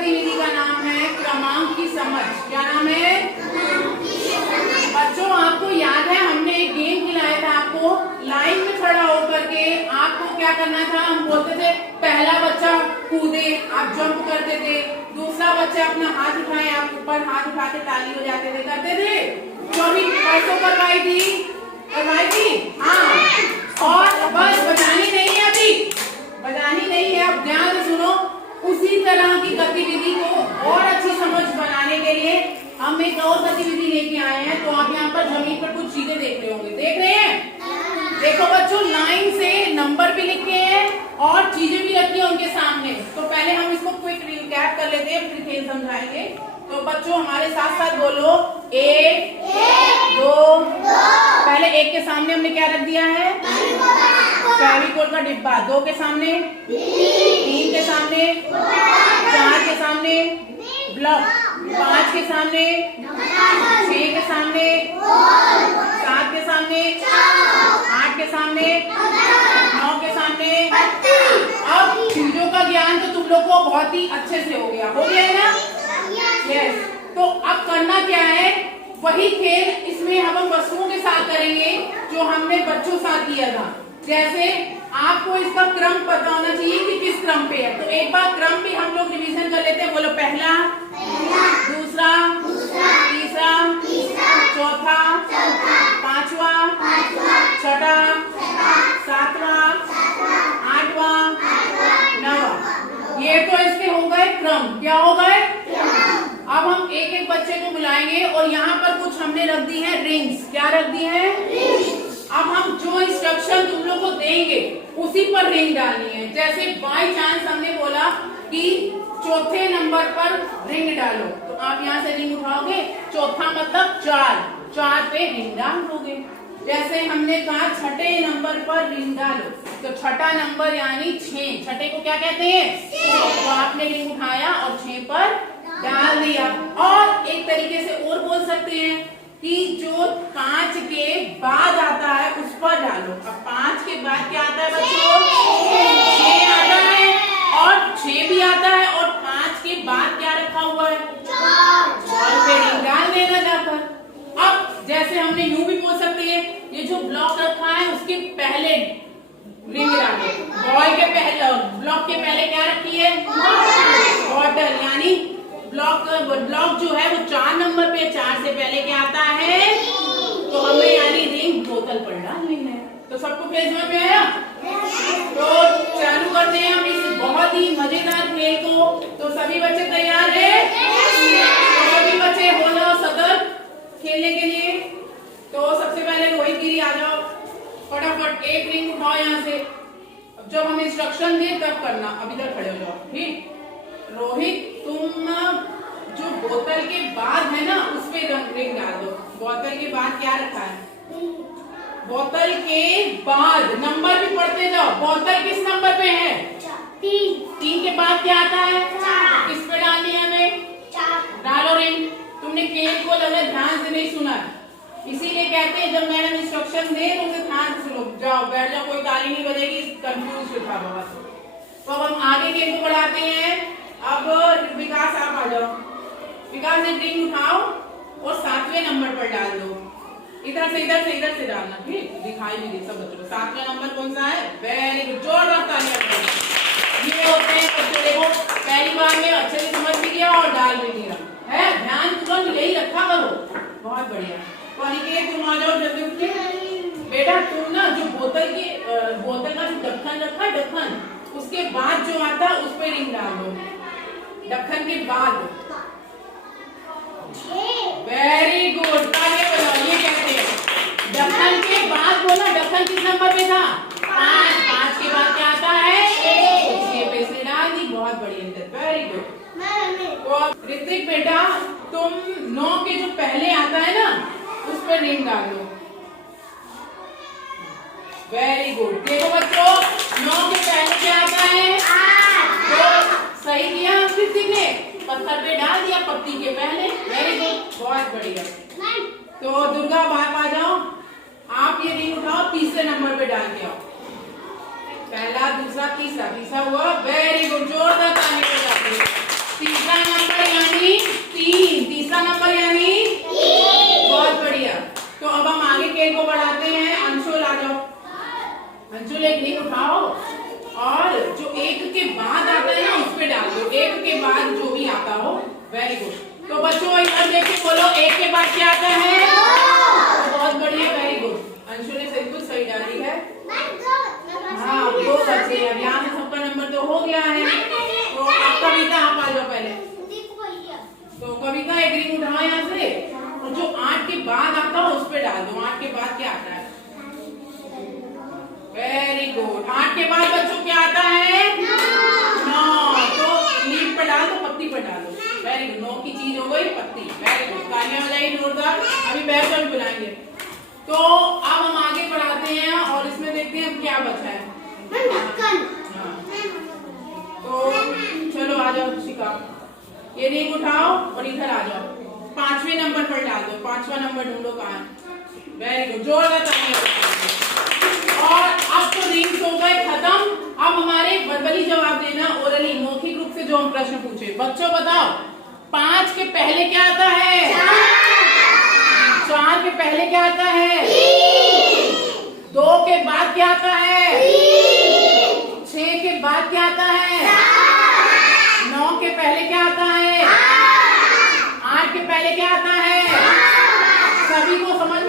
गतिविधि का नाम है क्रमांक की समझ। क्या नाम है बच्चों? आपको याद है हमने एक गेम खिलाया था आपको, लाइन में खड़ा होकर के आपको क्या करना था? हम बोलते थे पहला बच्चा कूदे, आप जंप करते थे, दूसरा बच्चा अपना हाथ उठाए, आप ऊपर हाथ उठा के ताली हो जाते थे, करते थे। जो भी परसों करवाई थी हाँ। और बस बजानी नहीं है, अभी बजानी नहीं है, अब ध्यान से सुनो। उसी तरह की गतिविधि को और अच्छी समझ बनाने के लिए हम एक और गतिविधि लेके आए हैं। तो आप यहाँ पर जमीन पर कुछ चीजें देख रहे होंगे, देख रहे हैं? देखो बच्चों, लाइन से नंबर भी लिखे हैं और चीजें भी रखी है उनके सामने। तो पहले हम इसको क्विक रिकैप कर लेते हैं, फिर खेल समझाएंगे। तो बच्चों हमारे साथ साथ बोलो, एक, दो। पहले एक के सामने हमने क्या रख दिया है? फेविकोल का डिब्बा। दो के सामने, तीन के सामने, चार के सामने ब्लॉक, पांच के सामने, छह के सामने, सात के सामने, आठ के सामने, नौ के सामने। अब चीजों का ज्ञान तो तुम लोग को बहुत ही अच्छे से हो गया है ना? यस। तो अब करना क्या है? वही खेल इसमें हम वस्तुओं के साथ करेंगे जो हमने बच्चों साथ किया था। जैसे आपको इसका क्रम पता होना चाहिए कि किस क्रम पे है। तो एक बार क्रम भी हम लोग रिवीजन कर लेते हैं। बोलो, पहला, दूसरा, तीसरा, चौथा, पांचवा, छठा, सातवां, आठवां, नौवां। ये तो इसके हो गए क्रम। क्या हो गए? अब हम एक एक बच्चे को बुलाएंगे और यहाँ पर कुछ हमने रख दी है रिंग्स। क्या रख दी है? अब हम जो इंस्ट्रक्शन तुम लोग को देंगे उसी पर रिंग डालनी है। जैसे बाय चांस हमने बोला कि चौथे नंबर पर रिंग डालो, तो आप यहाँ से रिंग उठाओगे, चौथा मतलब 4, 4 पे रिंग डाल दोगे। जैसे हमने कहा छठे नंबर पर रिंग डालो, तो छठा नंबर यानी 6, छठे को क्या कहते हैं? तो आपने रिंग उठाया और 6 पर डाल दिया। और एक तरीके से और बोल सकते हैं कि जो 5 के बाद आता है उस पर डालो। अब 5 के बाद क्या आता है बच्चों? 6 आता है और 6 भी आता है, और 5 के बाद क्या रखा हुआ है? 4 पे रिंग डाल देना जाकर। अब जैसे हमने यूं भी बोल सकते हैं, ये जो ब्लॉक रखा है उसके पहले रिंग डालो। बॉय के पहले, ब्लॉक के पहले क्या रखी है? बॉटल, यानी ब्लॉक जो है वो 4 नंबर पे, 4 से पहले क्या आता है? तो हमें यानी रिंग बोतल पर डालनी है। तो सबको पेज में आया? तो चालू करते हैं हम इस बहुत ही मजेदार खेल को। तो सभी बच्चे तैयार हैं? तो सभी बच्चे हो जाओ सतर्क खेलने के लिए। तो सबसे पहले रोहित गिरी आ जाओ, फटाफट एक रिंग उठाओ यहाँ से। अब जब हम इंस्ट्रक्शन दें तब करना, अभी तक खड़े हो जाओ। ठीक, रोहित तुम जो बोतल के बाद है ना उस पे रिंग डाल दो। बोतल के बाद क्या रखा है? बोतल के बाद नंबर भी पढ़ते जाओ। बोतल किस नंबर पे है? 3 के बाद क्या आता है? किस पे डालनी है हमें? डालो रिंग। तुमने खेल को लगा ध्यान से नहीं सुना, इसीलिए कहते हैं जब मैडम इंस्ट्रक्शन दे तो उसे ध्यान से सुनो। जाओ बैठ जाओ, कोई ताली नहीं बजेगी, कंफ्यूज था बाबा। तो अब हम आगे खेल को बढ़ाते हैं। अब विकास आप आ जाओ। विकास एक रिंग उठाओ और 7वें नंबर पर डाल दो। इधर से डालना, ठीक? दिखाई भी दे सब बच्चों को। 7वां नंबर कौन सा है? वेरी गुड, जोरदार तालियां। ये होते हैं बच्चों, देखो पहली बार में अच्छे से समझ भी गया और डाल भी दिया है। ध्यान तुरंत यही रखा करो, बहुत बढ़िया। तो तुम आ जाओ जल्दी उठ के। बेटा तुम ना जो बोतल का जो ढक्कन रखा है, ढक्कन उसके बाद जो आता है उस पर रिंग डाल दो। ढक्कन के बाद। वेरी गुड, तालियां बजाओ। ये कहते हैं ढक्कन के बाद बोला। ढक्कन किस नंबर पे था? 5 के बाद क्या आता है? 6 पे इसने डाल दी। बहुत बढ़िया, वेरी गुड। तो ऋतिक बेटा तुम 9 के जो पहले आता है ना उस पर रिंग डाल दो। Very good. देखो बच्चों 9 के पहले क्या आता है? तो सही किया ऋतिक ने, पत्थर पे डाल दिया पत्ती के पहले। वेरी गुड, बहुत बढ़िया। तो दुर्गा बाप आ जाओ, आप ये रिंग उठाओ, तीसरे नंबर पे डाल के आओ। पहला, दूसरा, तीसरा, तीसरा हुआ। वेरी गुड, जोरदार ताली बजाते हैं। तीसरा नंबर यानी 3, तीसरा नंबर यानी 3। बहुत बढ़िया। तो अब हम आगे खेल को बढ़ाते हैं। अंशुल आ जाओ। अंशुल एक लिंक उठाओ और जो एक के बाद आता है ना उस पे डाल दो। एक के बाद जो भी आता हो। Very good. तो बच्चों इधर देख के बोलो एक के बाद क्या आता है? तो बहुत बढ़िया, वेरी गुड। अंशुल ने बिल्कुल सही डाली है। हाँ 2 बच्चे। अब यहाँ से सबका नंबर तो हो गया है। तो अब कविता आप आ जाओ पहले। तो कविता एक रिंग उठाओ यहाँ से और जो 8 के बाद आता हो उस पे डाल दो। 8 के बाद क्या आता है? Very good. 8 के बाद बच्चों क्या आता है? 9। तो लीफ पर डाल दो, पत्ती पर डाल दो। Very good. 9 की चीज हो गई पत्ती। Very good. तालियां बजाइए जोरदार। अभी बैठ कर बुलाएंगे। तो अब हम आगे बढ़ाते हैं और इसमें देखते हैं क्या बचा है। हाँ। तो चलो आ जाओ शिखा। ये रिंग उठाओ और इधर आ जाओ। 5वें नंबर पर डाल दो। 5वां नंबर ढूंढो कहाँ है। Very good. जोरदार तालियां। और अब तो रिंग्स हो गए खत्म। अब हमारे वर्बली जवाब देना, ओरली मौखिक रूप से जो हम प्रश्न पूछे। बच्चों बताओ 5 के पहले क्या आता है? 4 के पहले क्या आता है? 2 के बाद क्या आता है? 6 के बाद क्या आता है? 9 के पहले क्या आता है? 8 के पहले क्या आता है? सभी को समझ